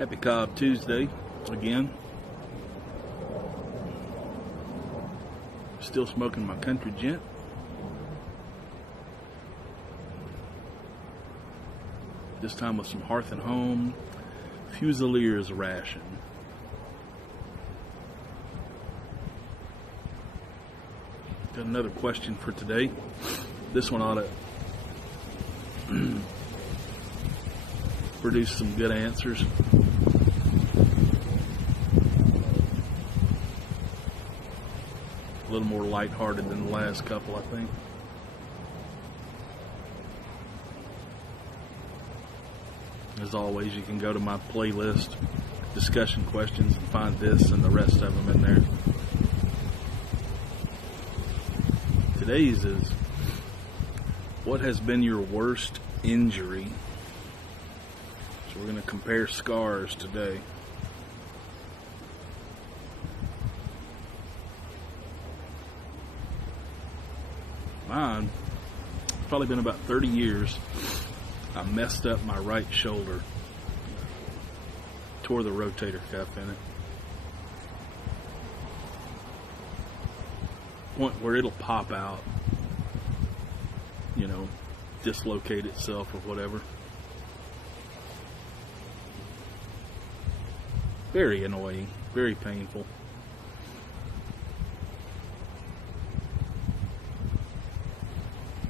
Happy Cobb Tuesday again. Still smoking my Country Gent. This time with some Hearth and Home Fusiliers ration. Got another question for today. This one ought to produce some good answers. A little more lighthearted than the last couple, I think. As always, you can go to my playlist, discussion questions, and find this and the rest of them in there. Today's is, what has been your worst injury? So we're going to compare scars today. Mine, probably been about 30 years. I messed up my right shoulder. Tore the rotator cuff in it. Point where it'll pop out, dislocate itself or whatever. Very annoying, very painful.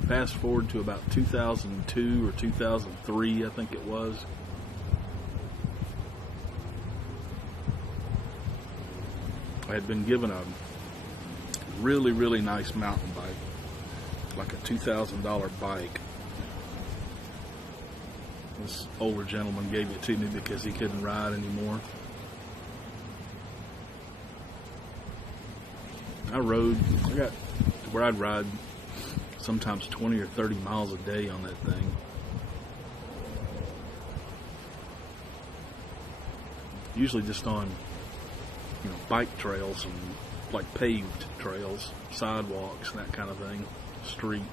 Fast forward to about 2002 or 2003, I think it was. I had been given a really, really nice mountain bike, like a $2,000 bike. This older gentleman gave it to me because he couldn't ride anymore. I got to where I'd ride sometimes 20 or 30 miles a day on that thing. Usually just on, bike trails and like paved trails, sidewalks, and that kind of thing, street.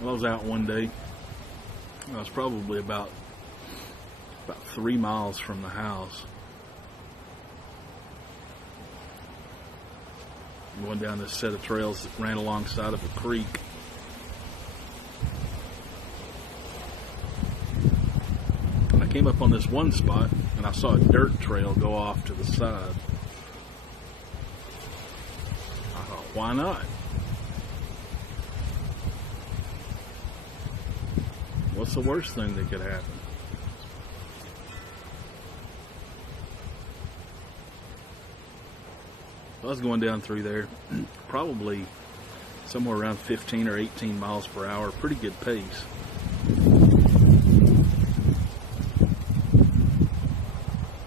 Well, I was out one day. I was probably about 3 miles from the house. Going down this set of trails that ran alongside of a creek. And I came up on this one spot and I saw a dirt trail go off to the side. I thought, why not? What's the worst thing that could happen? I was going down through there, probably somewhere around 15 or 18 miles per hour, pretty good pace.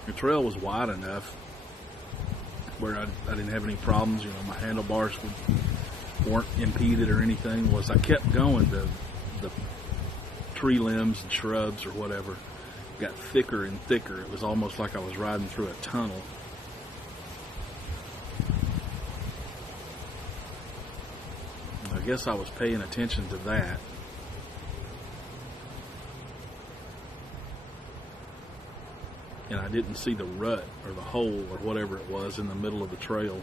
The trail was wide enough where I didn't have any problems. My handlebars weren't impeded or anything. I kept going, the tree limbs and shrubs or whatever got thicker and thicker. It was almost like I was riding through a tunnel. I guess I was paying attention to that. And I didn't see the rut or the hole or whatever it was in the middle of the trail.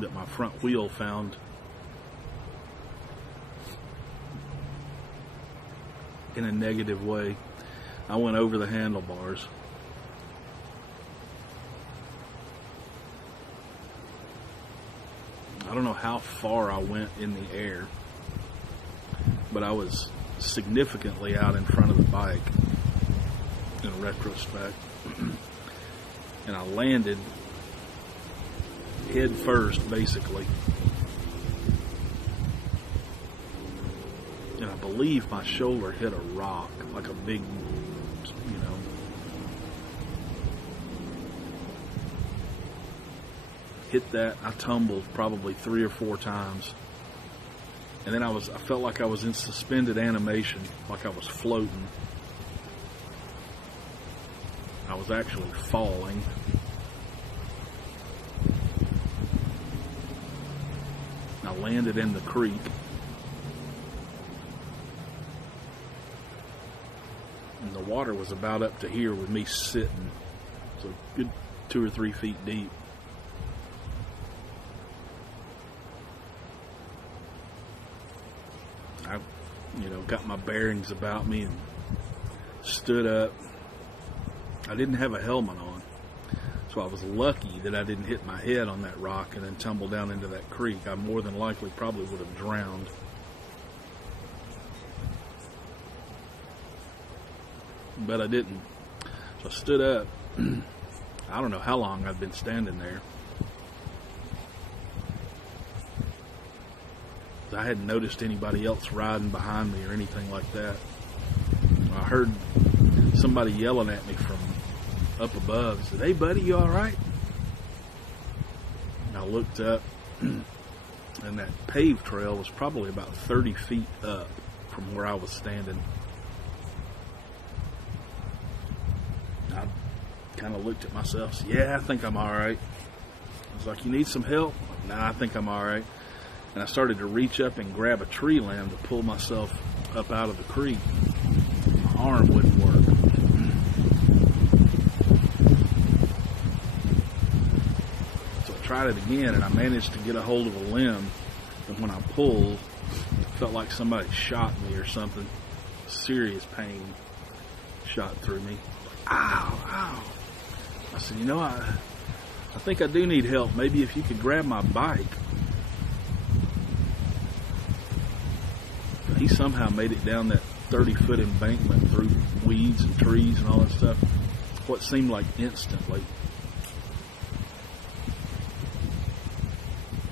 That my front wheel found in a negative way. I went over the handlebars. I don't know how far I went in the air, but I was significantly out in front of the bike in retrospect. And I landed head first, basically. And I believe my shoulder hit a rock, like a big, hit that. I tumbled probably 3 or 4 times. And then I felt like I was in suspended animation, like I was floating. I was actually falling. I I landed in the creek. And the water was about up to here with me sitting. So good 2 or 3 feet deep. I, got my bearings about me and stood up. I didn't have a helmet on, so I was lucky that I didn't hit my head on that rock and then tumble down into that creek. I more than likely probably would have drowned. But I didn't. So I stood up. I don't know how long I've been standing there. I hadn't noticed anybody else riding behind me or anything like that. I heard somebody yelling at me from up above. He said, "Hey buddy, you alright?" And I looked up, and that paved trail was probably about 30 feet up from where I was standing. I kind of looked at myself, said, "Yeah, I think I'm alright." I was like, "You need some help?" I'm like, "Nah, I think I'm alright." And I started to reach up and grab a tree limb to pull myself up out of the creek. My arm wouldn't work. So I tried it again, and I managed to get a hold of a limb. And when I pulled, it felt like somebody shot me or something. Serious pain shot through me. Ow, ow. I said, I think I do need help. Maybe if you could grab my bike. He somehow made it down that 30-foot embankment through weeds and trees and all that stuff. What seemed like instantly.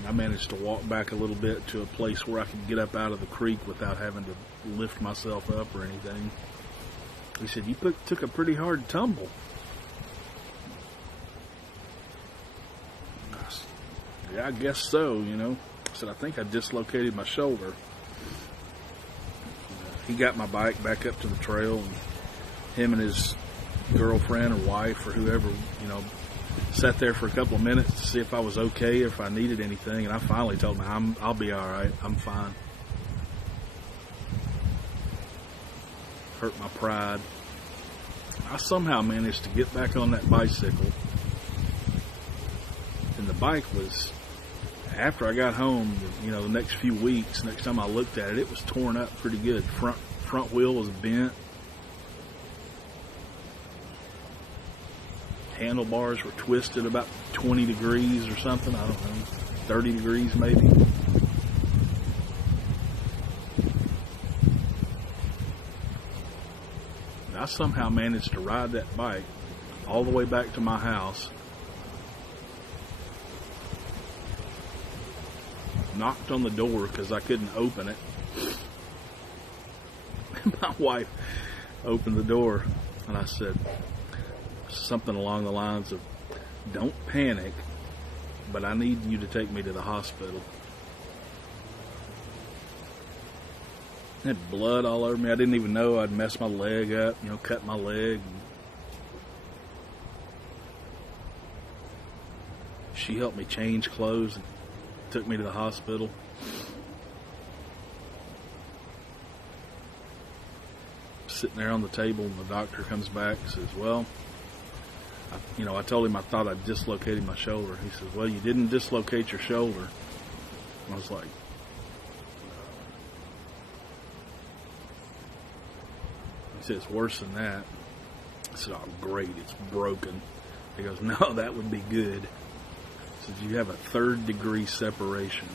I managed to walk back a little bit to a place where I could get up out of the creek without having to lift myself up or anything. He said, "You took a pretty hard tumble." I said, "Yeah, I guess so, I said, "I think I dislocated my shoulder." He got my bike back up to the trail, and him and his girlfriend or wife or whoever, sat there for a couple of minutes to see if I was okay, if I needed anything, and I finally told them, I'll be all right. I'm fine. Hurt my pride. I somehow managed to get back on that bicycle, and the bike was, after I got home, the next few weeks, next time I looked at it, it was torn up pretty good. Front wheel was bent. Handlebars were twisted about 20 degrees or something. I don't know, 30 degrees maybe. I somehow managed to ride that bike all the way back to my house. Knocked on the door because I couldn't open it. My wife opened the door, and I said something along the lines of, "Don't panic, but I need you to take me to the hospital." I had blood all over me. I didn't even know I'd messed my leg up, cut my leg. She helped me change clothes and took me to the hospital. Sitting there on the table, and the doctor comes back and says, "Well, I told him I thought I dislocated my shoulder." He says, "Well, you didn't dislocate your shoulder." And I was like, he said, "It's worse than that." I said, "Oh, great, it's broken." He goes, "No, that would be good." He says, "You have a 3rd-degree separation."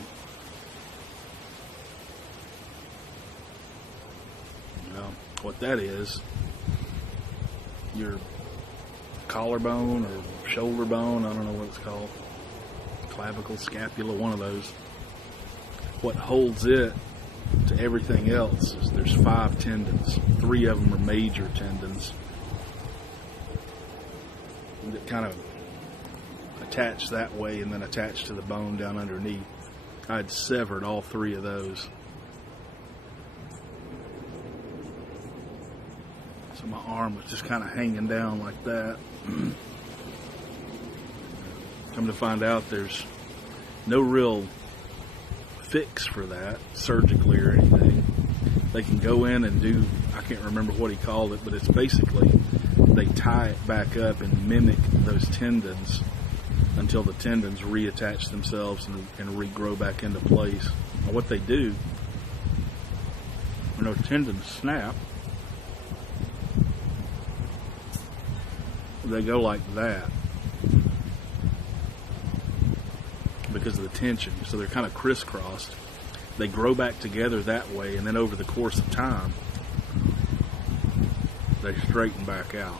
What that is, your collarbone or shoulder bone, I don't know what it's called, clavicle, scapula, one of those. What holds it to everything else is there's 5 tendons. 3 of them are major tendons that kind of attach that way and then attach to the bone down underneath. I'd severed all 3 of those. So my arm was just kind of hanging down like that. Come to find out, there's no real fix for that surgically or anything. They can go in and do, I can't remember what he called it, but it's basically they tie it back up and mimic those tendons until the tendons reattach themselves and regrow back into place. And what they do, when those tendons snap, they go like that because of the tension. So they're kind of crisscrossed. They grow back together that way, and then over the course of time, they straighten back out.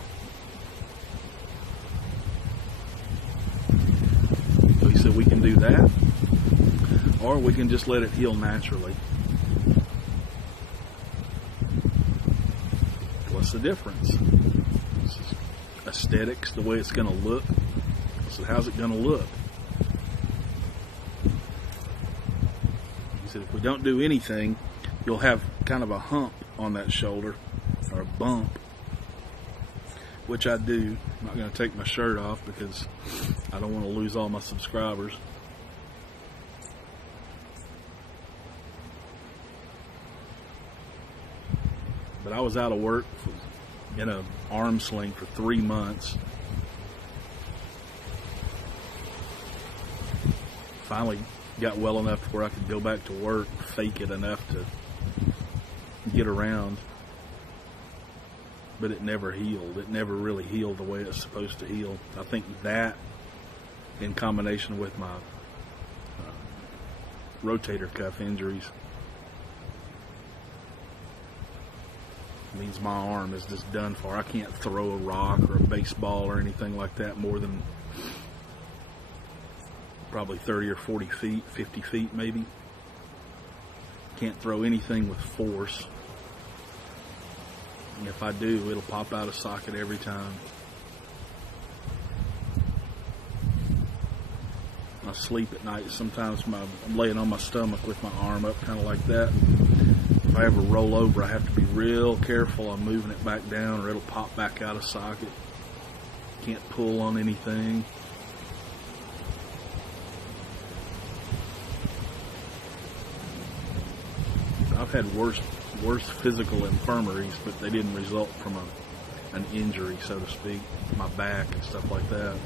So he said we can do that, or we can just let it heal naturally. What's the difference? Aesthetics, the way it's going to look. So how's it going to look? He said if we don't do anything, you'll have kind of a hump on that shoulder, or a bump, which I do. I'm not going to take my shirt off because I don't want to lose all my subscribers. But I was out of work in an arm sling for 3 months. Finally got well enough to where I could go back to work, fake it enough to get around. But it never healed. It never really healed the way it's supposed to heal. I think that, in combination with my rotator cuff injuries, means my arm is just done for. I can't throw a rock or a baseball or anything like that more than probably 30 or 40 feet, 50 feet maybe. Can't throw anything with force. And if I do, it'll pop out of socket every time. I sleep at night. Sometimes I'm laying on my stomach with my arm up kind of like that. If I ever roll over, I have to be real careful on moving it back down or it'll pop back out of socket. Can't pull on anything. I've had worse physical infirmaries, but they didn't result from an injury, so to speak, my back and stuff like that.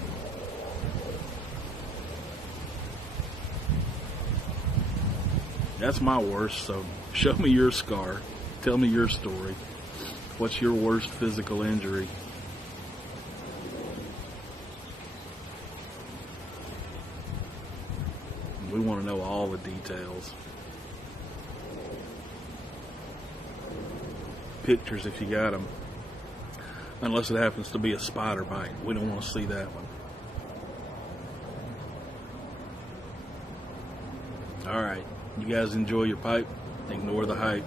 That's my worst, so show me your scar. Tell me your story. What's your worst physical injury? We want to know all the details. Pictures if you got them. Unless it happens to be a spider bite. We don't want to see that one. Alright, you guys enjoy your pipe. Ignore the hype.